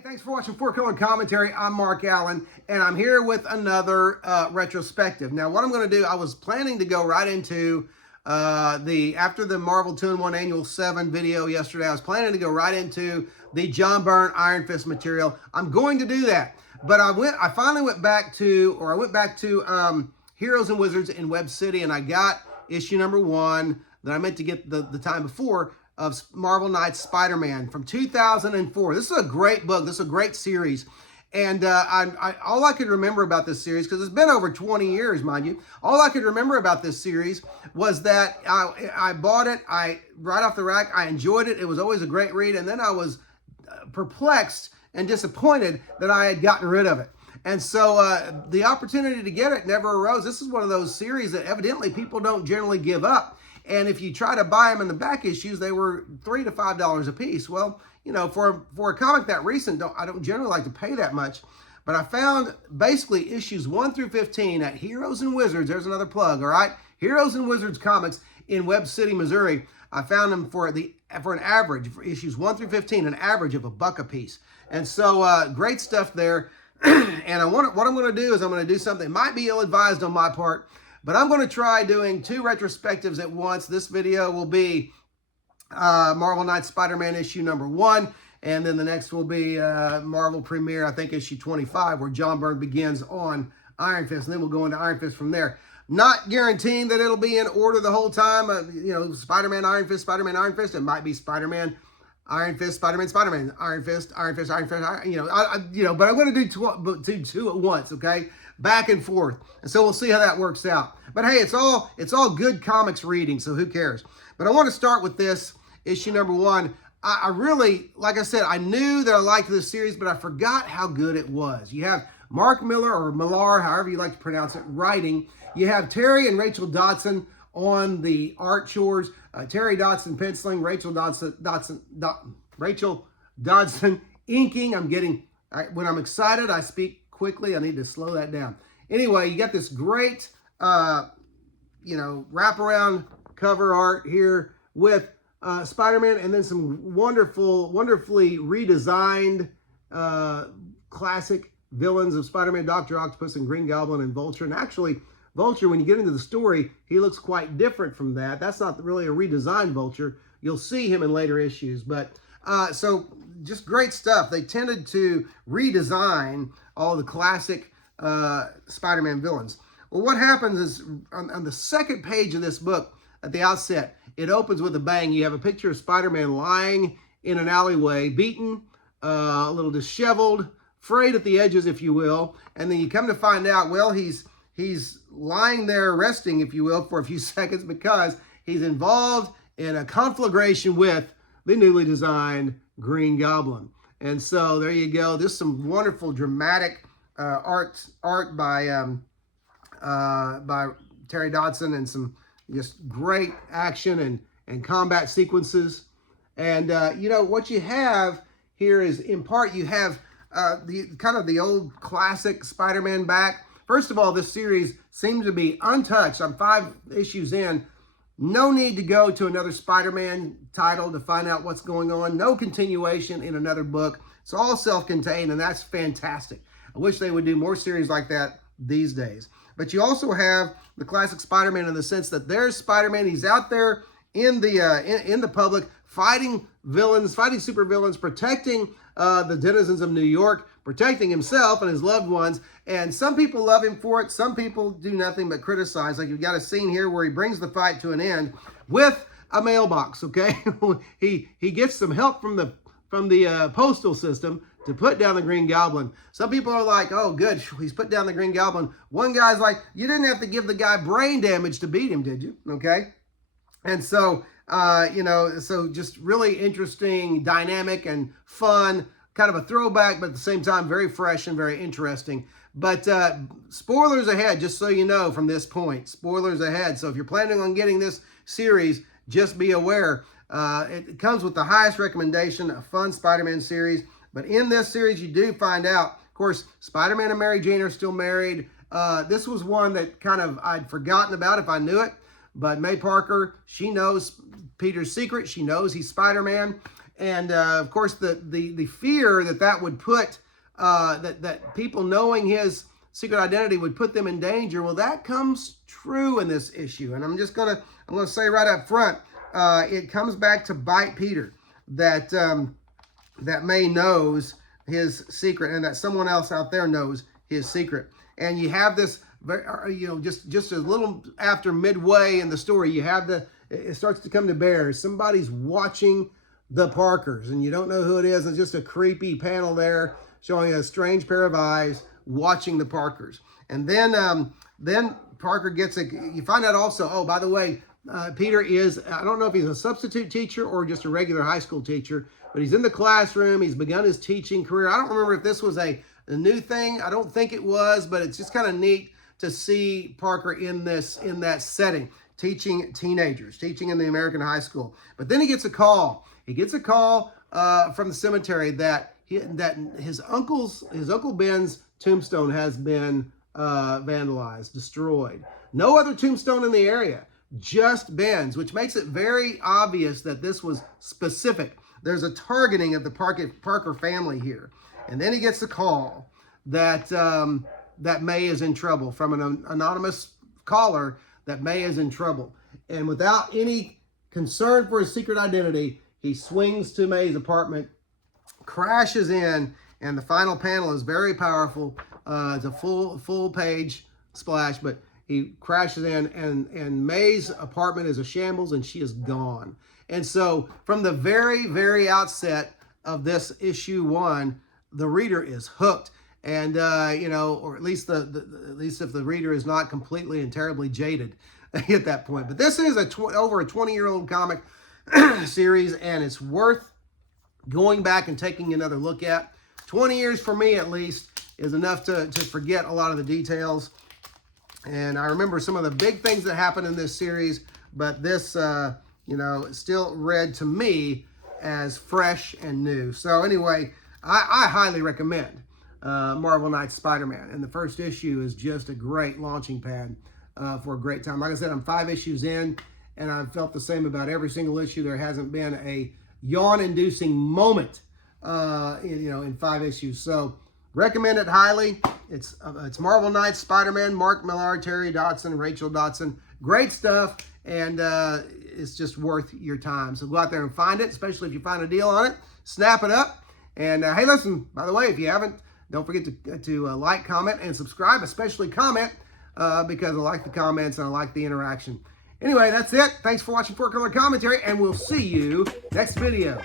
Hey, thanks for watching Four Color Commentary. I'm Mark Allen, and I'm here with another retrospective. Now, what I'm going to do, I was planning to go right into after the Marvel 2-in-1 Annual 7 video yesterday, I was planning to go right into the John Byrne Iron Fist material. I'm going to do that, but I finally went back to Heroes and Wizards in Web City, and I got issue number 1 that I meant to get the time before, of Marvel Knights Spider-Man from 2004. This is a great book. This is a great series. And all I could remember about this series, because it's been over 20 years, mind you, all I could remember about this series was that I bought it right off the rack. I enjoyed it. It was always a great read. And then I was perplexed and disappointed that I had gotten rid of it. And so the opportunity to get it never arose. This is one of those series that evidently people don't generally give up. And if you try to buy them in the back issues, they were $3 to $5 a piece. Well, you know, for a comic that recent, I don't generally like to pay that much. But I found basically issues 1 through 15 at Heroes and Wizards. There's another plug, all right? Heroes and Wizards Comics in Web City, Missouri. I found them for an average, for issues 1 through 15, an average of $1 a piece. And so great stuff there. And what I'm going to do is I'm going to do something that might be ill-advised on my part, but I'm going to try doing 2 retrospectives at once. This video will be Marvel Knights Spider-Man issue number 1, and then the next will be Marvel Premiere, I think issue 25, where John Byrne begins on Iron Fist, and then we'll go into Iron Fist from there. Not guaranteeing that it'll be in order the whole time. You know, Spider-Man, Iron Fist, Spider-Man, Iron Fist. It might be Spider-Man, Iron Fist, Spider-Man, Spider-Man, Iron Fist, Iron Fist, Iron Fist. But I'm going to do two at once, okay? Back and forth, and so we'll see how that works out. But hey, it's all good comics reading, so who cares? But I want to start with this issue number 1. I really, like I said, I knew that I liked this series, but I forgot how good it was. You have Mark Miller, or Millar, however you like to pronounce it, writing. You have Terry and Rachel Dodson on the art chores. Terry Dodson penciling, Rachel Dodson inking. When I'm excited, I speak quickly. I need to slow that down. Anyway, you got this great, wraparound cover art here with Spider-Man, and then some wonderfully redesigned classic villains of Spider-Man, Dr. Octopus and Green Goblin and Vulture. And actually, Vulture, when you get into the story, he looks quite different from that. That's not really a redesigned Vulture. You'll see him in later issues. But so just great stuff. They tended to redesign all the classic Spider-Man villains. Well, what happens is on the second page of this book, at the outset, it opens with a bang. You have a picture of Spider-Man lying in an alleyway, beaten, a little disheveled, frayed at the edges, if you will. And then you come to find out, well, he's lying there resting, if you will, for a few seconds, because he's involved in a conflagration with the newly designed Green Goblin. And so there you go. There's some wonderful dramatic art by Terry Dodson, and some just great action and combat sequences. And what you have here is, in part, you have the old classic Spider-Man back. First of all, this series seems to be untouched. I'm 5 issues in. No need to go to another Spider-Man title to find out what's going on. No continuation in another book. It's all self-contained, and that's fantastic. I wish they would do more series like that these days. But you also have the classic Spider-Man in the sense that there's Spider-Man. He's out there in the public, fighting villains, fighting supervillains, protecting the denizens of New York, protecting himself and his loved ones. And some people love him for it. Some people do nothing but criticize. Like, you've got a scene here where he brings the fight to an end with a mailbox, okay? he gets some help from the postal system to put down the Green Goblin. Some people are like, oh, good, he's put down the Green Goblin. One guy's like, you didn't have to give the guy brain damage to beat him, did you? Okay? And so, so just really interesting, dynamic, and fun, kind of a throwback, but at the same time, very fresh and very interesting. But spoilers ahead, just so you know from this point. Spoilers ahead. So if you're planning on getting this series, just be aware. It comes with the highest recommendation, a fun Spider-Man series. But in this series, you do find out, of course, Spider-Man and Mary Jane are still married. This was one that kind of I'd forgotten about if I knew it. But May Parker, she knows Peter's secret. She knows he's Spider-Man. And of course, the fear that would put that people knowing his secret identity would put them in danger. Well, that comes true in this issue, and I'm gonna say right up front, it comes back to bite Peter that that May knows his secret, and that someone else out there knows his secret. And you have this, just a little after midway in the story, you have it starts to come to bear. Somebody's watching the Parkers, and you don't know who it is. It's just a creepy panel there showing a strange pair of eyes watching the Parkers. And then Parker gets you find out also, oh, by the way, Peter is, I don't know if he's a substitute teacher or just a regular high school teacher, but he's in the classroom. He's begun his teaching career. I don't remember if this was a new thing. I don't think it was, but it's just kind of neat to see Parker in that setting, teaching teenagers, teaching in the American high school. But then he gets a call. He gets a call from the cemetery that his Uncle Ben's tombstone has been vandalized, destroyed. No other tombstone in the area, just Ben's, which makes it very obvious that this was specific. There's a targeting of the Parker family here. And then he gets the call that that May is in trouble from an anonymous caller, that May is in trouble. And without any concern for his secret identity, he swings to May's apartment, crashes in, and the final panel is very powerful. It's a full page splash, but he crashes in, and May's apartment is a shambles, and she is gone. And so from the very, very outset of this issue 1, the reader is hooked. And, or at least at least if the reader is not completely and terribly jaded at that point. But this is over a 20-year-old comic series, and it's worth going back and taking another look at. 20 years for me, at least, is enough to forget a lot of the details. And I remember some of the big things that happened in this series, but this, still read to me as fresh and new. So anyway, I highly recommend Marvel Knights Spider-Man. And the first issue is just a great launching pad for a great time. Like I said, I'm 5 issues in, and I've felt the same about every single issue. There hasn't been a yawn-inducing moment, in 5 issues. So recommend it highly. It's Marvel Knights Spider-Man, Mark Millar, Terry Dodson, Rachel Dodson. Great stuff, and it's just worth your time. So go out there and find it, especially if you find a deal on it. Snap it up. And hey, listen, by the way, if you haven't, don't forget to like, comment, and subscribe, especially comment, because I like the comments and I like the interaction. Anyway, that's it. Thanks for watching Four Color Commentary, and we'll see you next video.